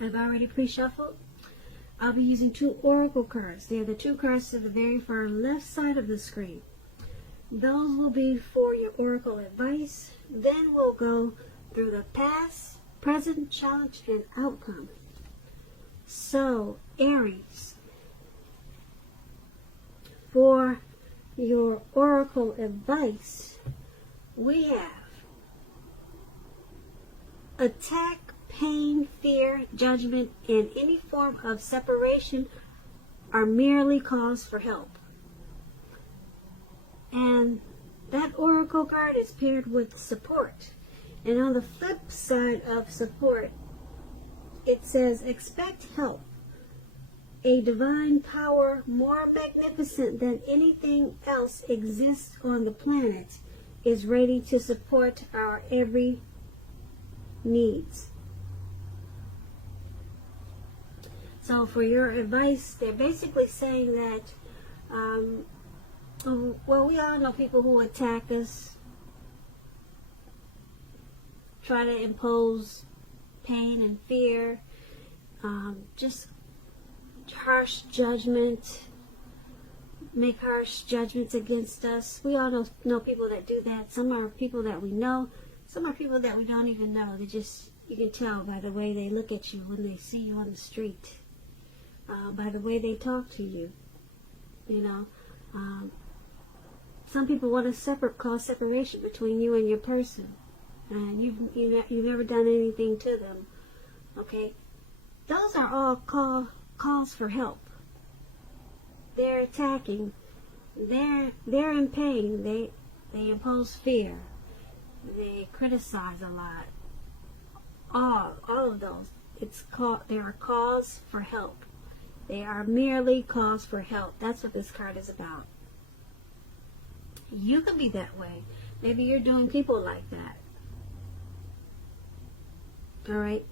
I've already pre-shuffled. I'll be using 2 oracle cards. They're the 2 cards to the very far left side of the screen. Those will be for your oracle advice. Then we'll go through the past, present, challenge, and outcome. So, Aries, for your oracle advice, we have attack, pain, fear, judgment, and any form of separation are merely cause for help. And that oracle card is paired with support. And on the flip side of support, it says, expect help. A divine power more magnificent than anything else exists on the planet is ready to support our every needs. So for your advice, they're basically saying that, well, we all know people who attack us, try to impose pain and fear, just harsh judgment, make harsh judgments against us. We all know people that do that. Some are people that we know. Some are people that we don't even know. They just, you can tell by the way they look at you when they see you on the street, by the way they talk to you. You know, some people want to cause separation between you and your person, and you've never done anything to them. Okay, those are all calls for help. They're attacking. They're in pain. They impose fear. They criticize a lot. All of those. They are calls for help. They are merely calls for help. That's what this card is about. You can be that way. Maybe you're doing people like that. Alright?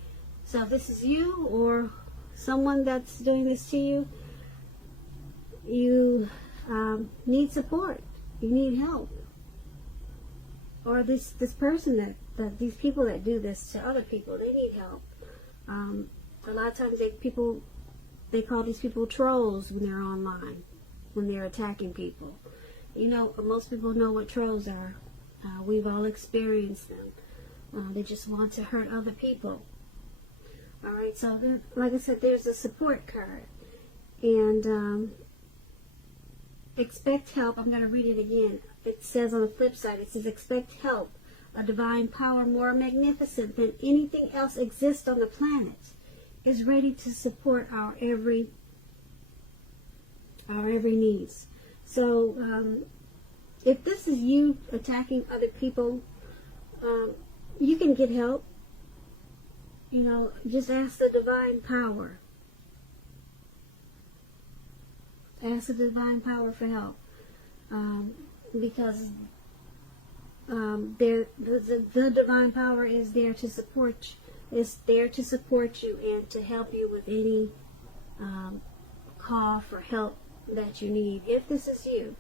So if this is you or someone that's doing this to you, you need support. You need help. Or this person that these people that do this to other people, they need help. A lot of times they call these people trolls when they're online, when they're attacking people. You know, most people know what trolls are. We've all experienced them. They just want to hurt other people. Alright, so like I said, there's a support card. And expect help. I'm going to read it again. It says on the flip side, it says, expect help. A divine power more magnificent than anything else exists on the planet is ready to support our every needs. So if this is you attacking other people, you can get help. You know, just ask the divine power. Ask the divine power for help. Because the divine power is there to support you. It's there to support you and to help you with any call for help that you need, if this is you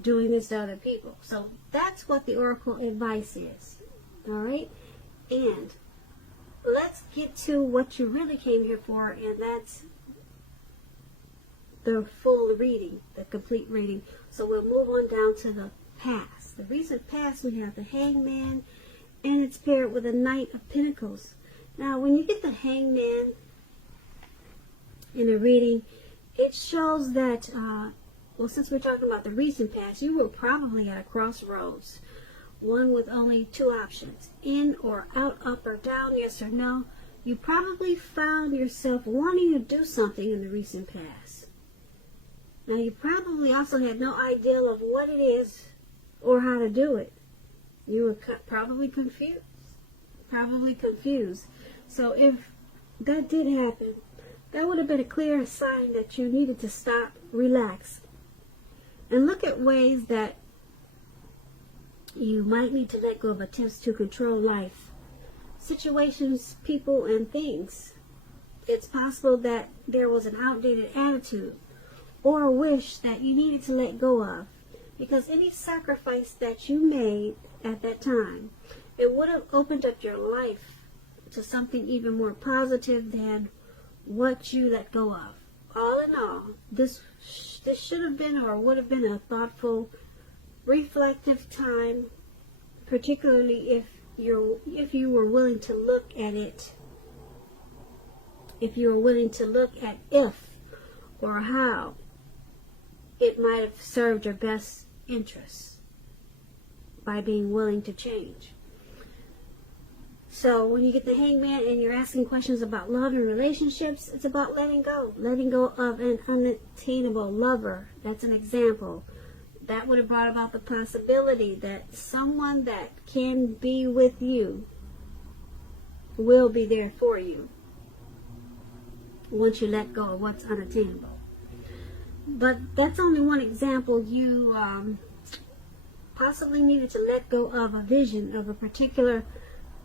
doing this to other people. So that's what the oracle advice is. Alright? And let's get to what you really came here for, and that's the full reading, the complete reading. So we'll move on down to the past. The recent past, we have the Hangman, and it's paired with a Knight of Pentacles. Now, when you get the Hangman in a reading, it shows that, well, since we're talking about the recent past, you were probably at a crossroads. One with only 2 options, in or out, up or down, yes or no. You probably found yourself wanting to do something in the recent past. Now, you probably also had no idea of what it is or how to do it. You were probably confused. So if that did happen, that would have been a clear sign that you needed to stop, relax, and look at ways that you might need to let go of attempts to control life, situations, people, and things. It's possible that there was an outdated attitude or a wish that you needed to let go of, because any sacrifice that you made at that time, it would have opened up your life to something even more positive than what you let go of. All in all, this should have been or would have been a thoughtful, reflective time, particularly if you were willing to look at it. If you were willing to look at if or how it might have served your best interests by being willing to change. So when you get the Hangman and you're asking questions about love and relationships, it's about letting go of an unattainable lover. That's an example. That would have brought about the possibility that someone that can be with you will be there for you once you let go of what's unattainable. But that's only one example. You possibly needed to let go of a vision of a particular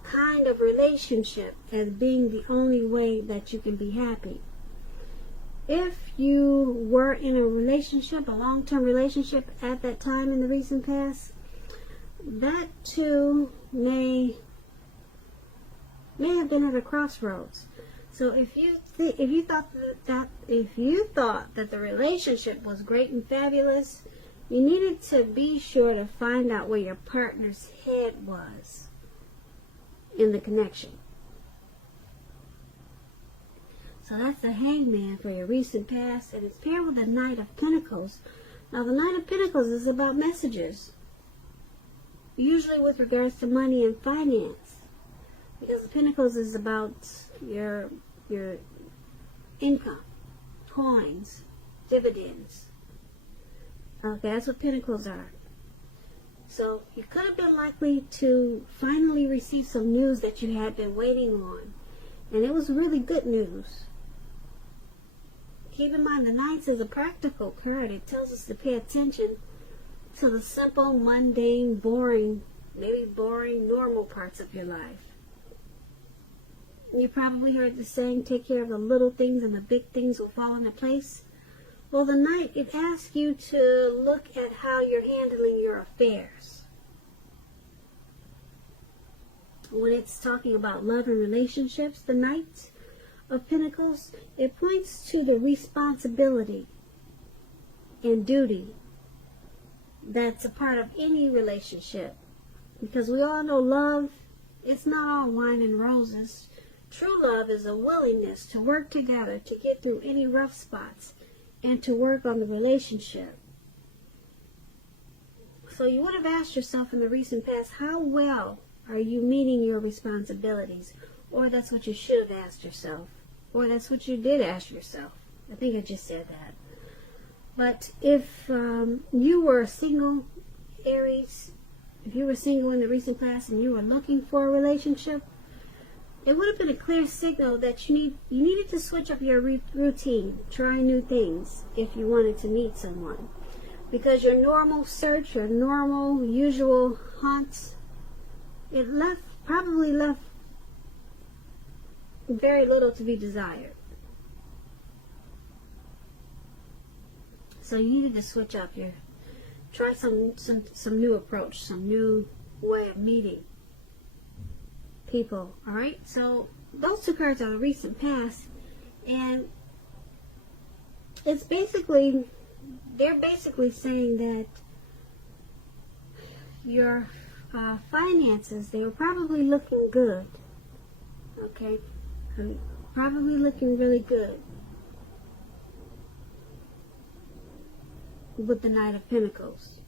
kind of relationship as being the only way that you can be happy. If you were in a relationship, a long-term relationship at that time in the recent past, that too may have been at a crossroads. So if you thought that the relationship was great and fabulous, you needed to be sure to find out where your partner's head was in the connection. So that's the Hangman for your recent past, and it's paired with the Knight of Pentacles. Now the Knight of Pentacles is about messages, usually with regards to money and finance, because the Pentacles is about your income, coins, dividends. Okay, that's what Pentacles are. So you could have been likely to finally receive some news that you had been waiting on, and it was really good news. Keep in mind, the Knights is a practical card. It tells us to pay attention to the simple, mundane, boring, maybe boring, normal parts of your life. You probably heard the saying, take care of the little things and the big things will fall into place. Well, the Knight, it asks you to look at how you're handling your affairs. When it's talking about love and relationships, the Knight of Pentacles, it points to the responsibility and duty that's a part of any relationship. Because we all know love, it's not all wine and roses. True love is a willingness to work together to get through any rough spots and to work on the relationship. So you would have asked yourself in the recent past, how well are you meeting your responsibilities? Or that's what you should have asked yourself. Or that's what you did ask yourself. I think I just said that. But if you were single, Aries, if you were single in the recent past and you were looking for a relationship, it would have been a clear signal that you needed to switch up your routine, try new things if you wanted to meet someone. Because your normal search, your normal, usual hunts, it probably left very little to be desired. So you needed to switch up try some new approach, some new way of meeting people. Alright, so those two cards are the recent past, and they're basically saying that your finances, they were probably looking good. Okay, probably looking really good with the Knight of Pentacles.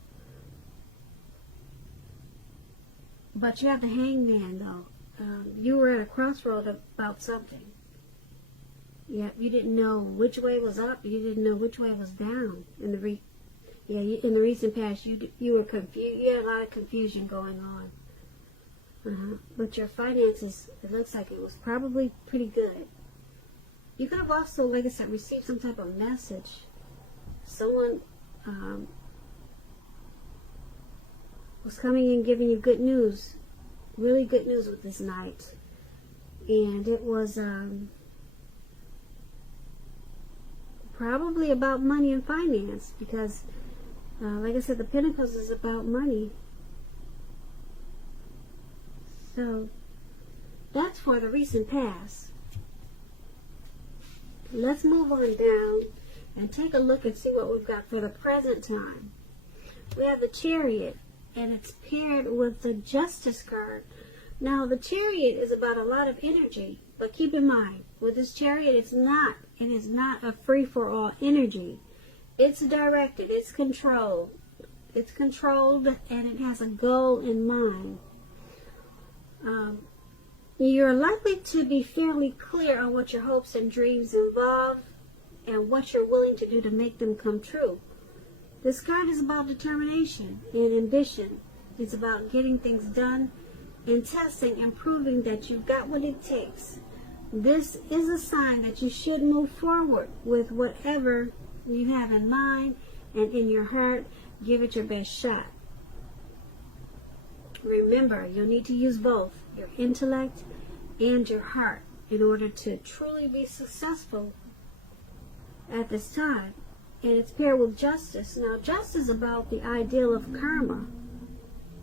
But you have the Hangman, though. You were at a crossroad about something. Yeah, you didn't know which way was up. You didn't know which way was down. In the recent past, you were confused. You had a lot of confusion going on. But your finances, it looks like it was probably pretty good. You could have also, like I said, received some type of message. Someone was coming and giving you good news. Really good news with this Knight. And it was probably about money and finance, because like I said, the Pentacles is about money. So That's for the recent past. Let's move on down and take a look and see what we've got for the present time. We have the Chariot, and it's paired with the Justice card. Now, the Chariot is about a lot of energy, but keep in mind, with this Chariot, it is not a free-for-all energy. It's directed, it's controlled. It's controlled, and it has a goal in mind. You're likely to be fairly clear on what your hopes and dreams involve and what you're willing to do to make them come true. This card is about determination and ambition. It's about getting things done and testing and proving that you've got what it takes. This is a sign that you should move forward with whatever you have in mind and in your heart. Give it your best shot. Remember, you'll need to use both your intellect and your heart in order to truly be successful at this time. And it's paired with Justice. Now, Justice is about the ideal of karma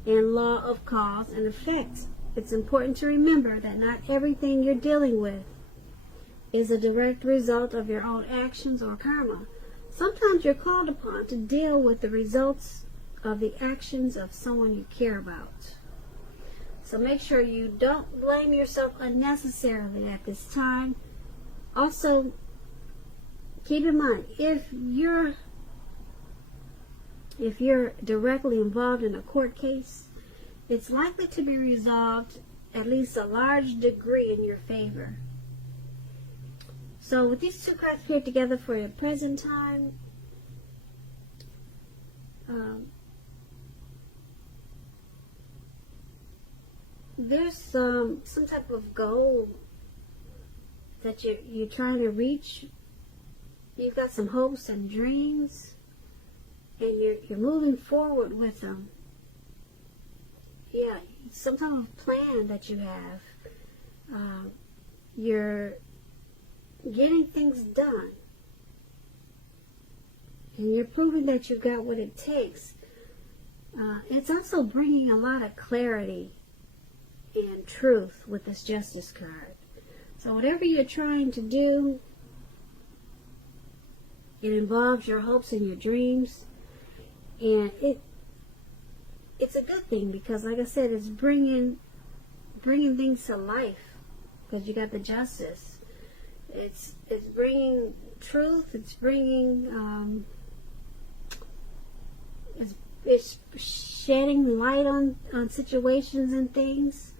and law of cause and effect. It's important to remember that not everything you're dealing with is a direct result of your own actions or karma. Sometimes you're called upon to deal with the results of the actions of someone you care about. So make sure you don't blame yourself unnecessarily at this time. Also, keep in mind, if you're directly involved in a court case, it's likely to be resolved at least a large degree in your favor. So with these two cards paired together for your present time, there's some type of goal that you're trying to reach. You've got some hopes and dreams, and you're moving forward with them. Yeah, some type of plan that you have. You're getting things done, and you're proving that you've got what it takes. It's also bringing a lot of clarity and truth with this Justice card. So whatever you're trying to do, it involves your hopes and your dreams, and it's a good thing because, like I said, it's bringing things to life because you got the Justice. It's bringing truth. It's bringing it's shedding light on situations and things.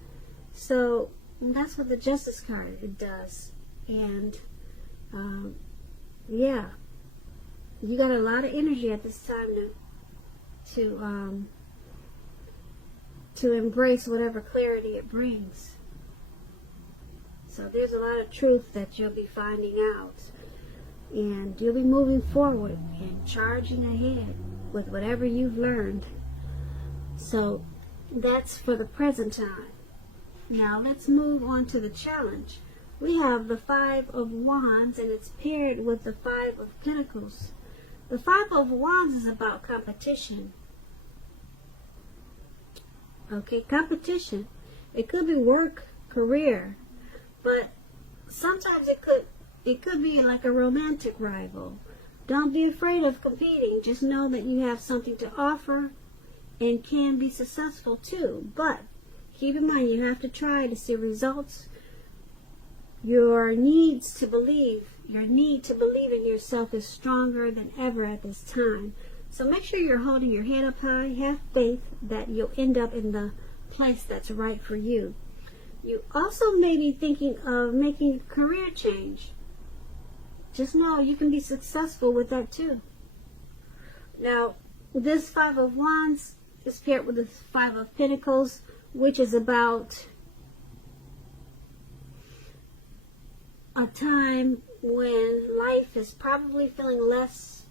So that's what the Justice card it does. And yeah, you got a lot of energy at this time to embrace whatever clarity it brings. So there's a lot of truth that you'll be finding out, and you'll be moving forward and charging ahead with whatever you've learned. So that's for the present time. Now let's move on to the challenge. We have the Five of Wands, and it's paired with the Five of Pentacles. The Five of Wands is about competition. Okay, competition. It could be work, career, but sometimes it could be like a romantic rival. Don't be afraid of competing. Just know that you have something to offer and can be successful too. But keep in mind, you have to try to see results. Your need to believe in yourself is stronger than ever at this time. So make sure you're holding your head up high. Have faith that you'll end up in the place that's right for you. You also may be thinking of making a career change. Just know you can be successful with that too. Now, this Five of Wands is paired with the Five of Pentacles, which is about a time when life is probably feeling less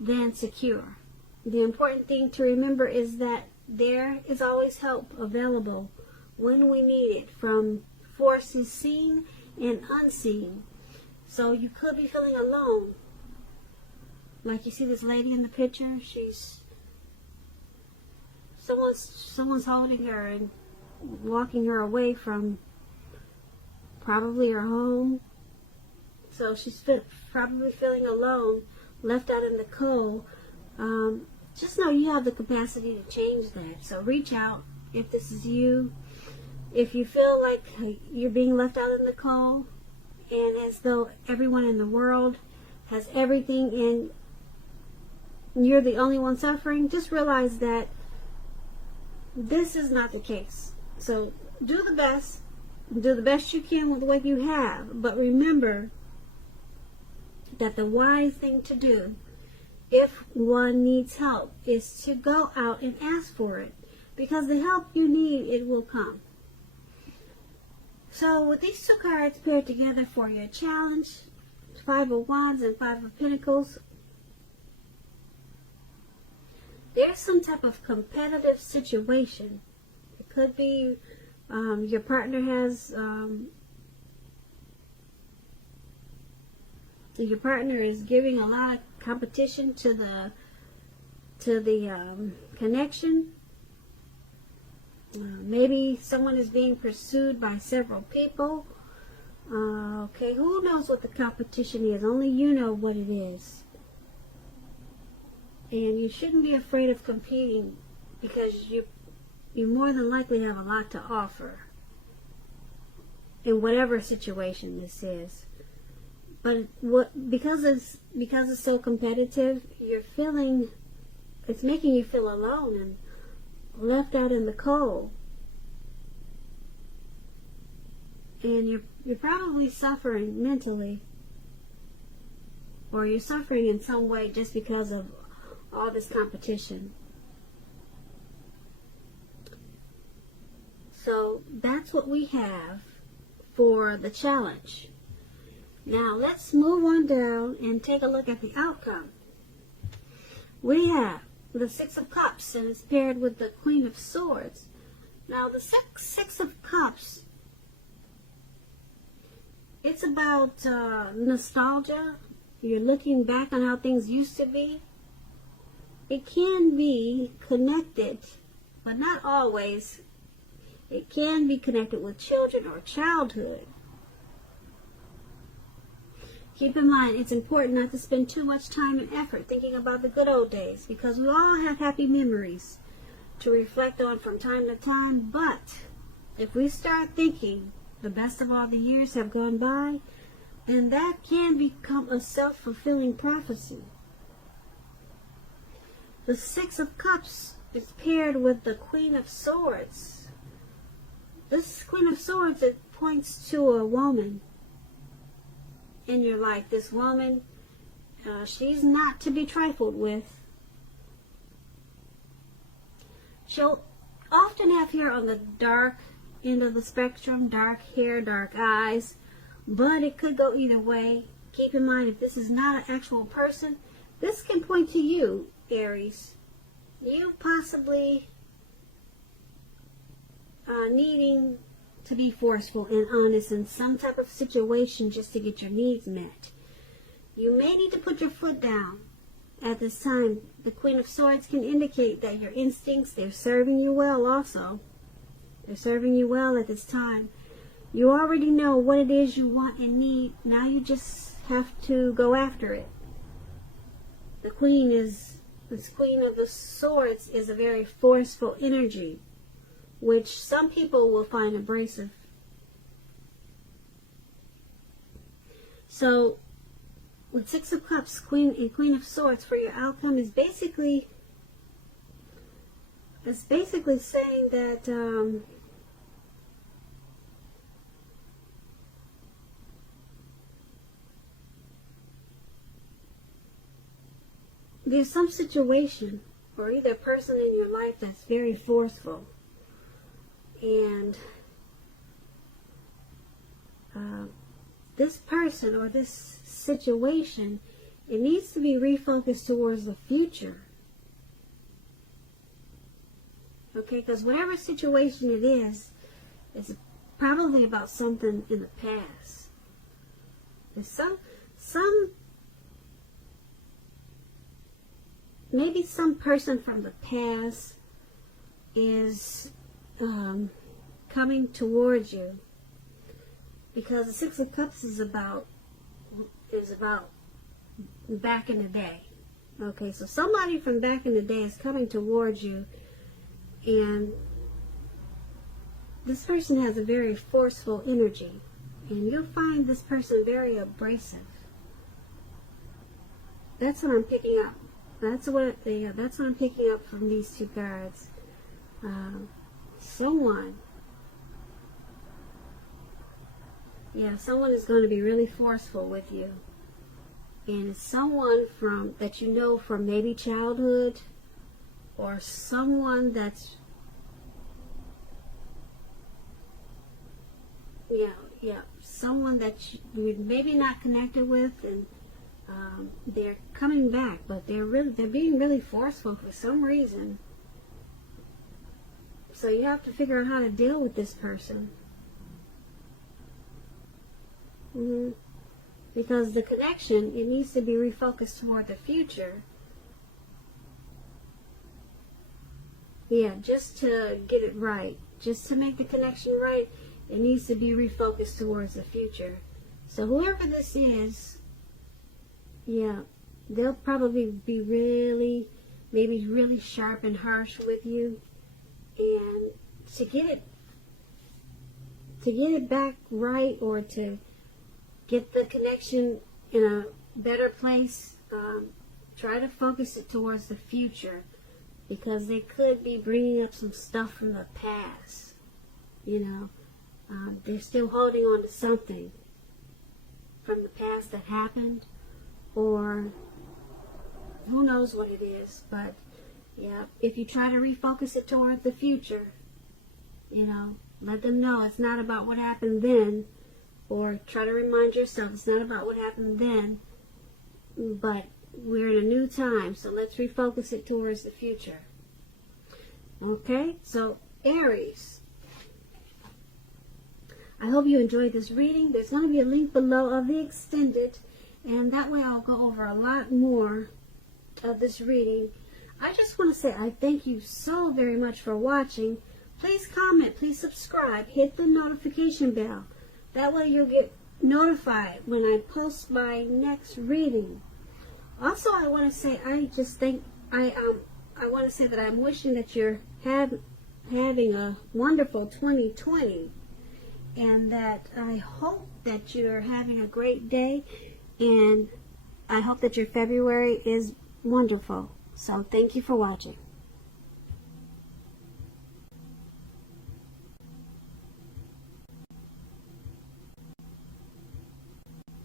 than secure. The important thing to remember is that there is always help available when we need it, from forces seen and unseen. So you could be feeling alone. Like you see this lady in the picture, someone's holding her and walking her away from probably her home. So she's probably feeling alone, left out in the cold. Just know you have the capacity to change that. So reach out if this is you. If you feel like you're being left out in the cold and as though everyone in the world has everything and you're the only one suffering, just realize that this is not the case. So do the best you can with what you have, but remember that the wise thing to do if one needs help is to go out and ask for it, because the help you need, it will come. So with these two cards paired together for your challenge, Five of Wands and Five of Pentacles, there's some type of competitive situation. It could be your partner has your partner is giving a lot of competition to the connection. Maybe someone is being pursued by several people. Okay, who knows what the competition is? Only you know what it is. And you shouldn't be afraid of competing, because you more than likely have a lot to offer in whatever situation this is. But because it's so competitive, it's making you feel alone and left out in the cold. And you're probably suffering mentally, or you're suffering in some way just because of all this competition. So that's what we have for the challenge. Now let's move on down and take a look at the outcome. We have the Six of Cups, and it's paired with the Queen of Swords. Now the Six of Cups, it's about nostalgia. You're looking back on how things used to be. It can be connected, but not always. It can be connected with children or childhood. Keep in mind, it's important not to spend too much time and effort thinking about the good old days, because we all have happy memories to reflect on from time to time. But if we start thinking the best of all the years have gone by, then that can become a self-fulfilling prophecy. The Six of Cups is paired with the Queen of Swords. This Queen of Swords, it points to a woman in your life. This woman, she's not to be trifled with. She'll often have hair on the dark end of the spectrum, dark hair, dark eyes, but it could go either way. Keep in mind, if this is not an actual person, this can point to you, Aries. You possibly needing to be forceful and honest in some type of situation just to get your needs met. You may need to put your foot down at this time. The Queen of Swords can indicate that your instincts, they're serving you well also. They're serving you well at this time. You already know what it is you want and need. Now you just have to go after it. This Queen of the Swords is a very forceful energy, which some people will find abrasive. So, with Six of Cups, Queen and Queen of Swords, for your outcome is basically saying that there's some situation or either a person in your life that's very forceful, and this person or this situation, it needs to be refocused towards the future. Okay, because whatever situation it is, it's probably about something in the past. There's maybe some person from the past is coming towards you, because the Six of Cups is about back in the day. Okay, so somebody from back in the day is coming towards you, and this person has a very forceful energy, and you'll find this person very abrasive. That's what I'm picking up. That's what I'm picking up from these two cards. Someone is going to be really forceful with you. And it's someone that you know from maybe childhood, or someone that's, someone that you're maybe not connected with, and they're coming back, but they're being really forceful for some reason. So you have to figure out how to deal with this person. Because the connection, it needs to be refocused toward the future. Yeah, just to get it right. Just to make the connection right, it needs to be refocused towards the future. So whoever this is, they'll probably be really sharp and harsh with you. And to get it back right, or to get the connection in a better place, try to focus it towards the future, because they could be bringing up some stuff from the past. They're still holding on to something from the past that happened, or who knows what it is. But if you try to refocus it toward the future, let them know it's not about what happened then, or try to remind yourself it's not about what happened then, but we're in a new time, so let's refocus it towards the future. Okay, so Aries, I hope you enjoyed this reading. There's going to be a link below of the extended, and that way I'll go over a lot more of this reading. I just want to say I thank you so very much for watching. Please comment, please subscribe, hit the notification bell. That way you'll get notified when I post my next reading. Also, I want to say I want to say that I'm wishing that you're having a wonderful 2020, and that I hope that you're having a great day, and I hope that your February is wonderful. So thank you for watching.